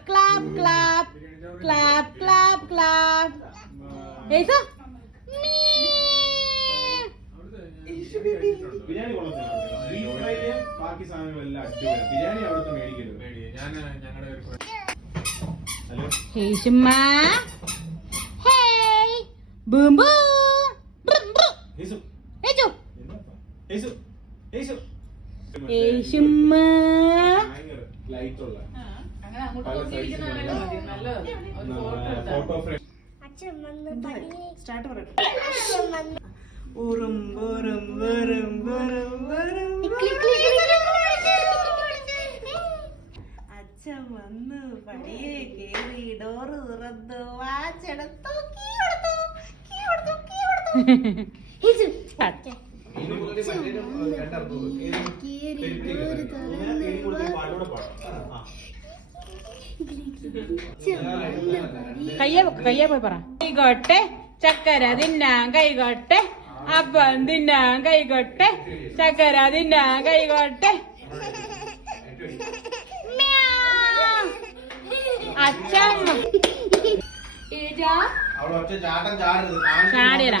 clap, clap, clap, clap, clap, clap. ഏസു? Biryani ബാക്കി സാധനങ്ങളെല്ലാം ബിരിയാണി അവിടുത്തെ മേടിക്കരുത് ഞാൻ ഞങ്ങളുടെ hello boom boom. Brum, brum. യേശു ഏച്ചു. എന്താപ്പാ? യേശു യേശു ഏസുമ്മ. ഭയങ്കര ലൈറ്റ് ഉള്ള അച്ഛൻ വന്ന് അച്ഛൻ വന്ന് അച്ഛൻ വന്നു പടിയെ കേറി ഡോറ് തുറന്നു വാച്ചെടുത്തു കീ കൊടുത്തു കീ കൊടുത്തു കീ കൊടുത്തു ഹിസു കയ്യെ വെക്ക്, കയ്യെ പോയി പറ. കൈകോട്ടെ ചക്കര തിന്നാൻ കൈകോട്ടെ അപ്പം തിന്നാൻ കൈകോട്ടെ ചക്കര തിന്നാൻ കൈകോട്ടെ. അച്ഛൻ ചാടിയടാ